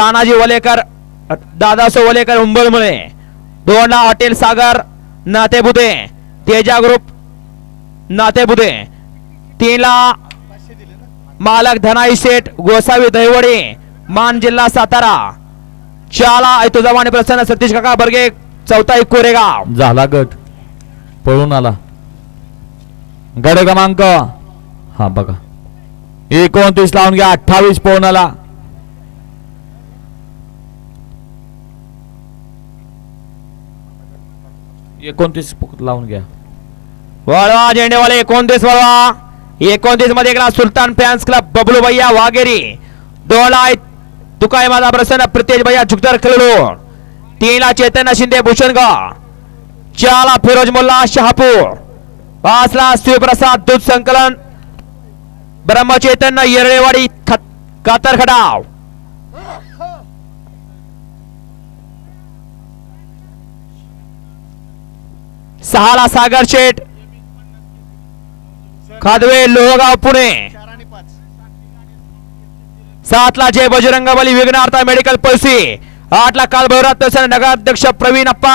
तानाजी वलेकर दादासो वलेकर उंबरमुळे दोनला हॉटेल सागर नाते बुधे तेजा ग्रुप नातेबुदे तीनला मालक धनाई शेठ गोसावी दहिवडे मान जिल्हा सातारा चाला तुझावाणी प्रसन्न सतीश काका बर्गे चौथा एक कोरेगाव. झाला गट. पळून आला. गड क्रमांक हा बघा. एकोणतीस लावून घ्या अठ्ठावीस पळून आला. एकोणतीस लावून घ्या. वळवा झेंडेवाले एकोणतीस वळवा. एकोणतीसमध्ये गेला सुलतान फॅन्स क्लब बबलू भैया वाघेरी. दोन तुकाय माझा प्रसन्न प्रितेश भैया जुगदर खेळलो. तीनला चैतन्य शिंदे भूषणगाव चारला फिरोज मुल्ला शहापूर. पाचला शिवप्रसाद दूध संकलन ब्रह्मचैतन्य येरळेवाडी खत- सहाला सागर शेठ खादवे लोहगाव पुणे. सातला जय बजरंगबली विघ्नार्थ मेडिकल पळसी आठला काल भैरव नगराध्यक्ष प्रवीण अप्पा.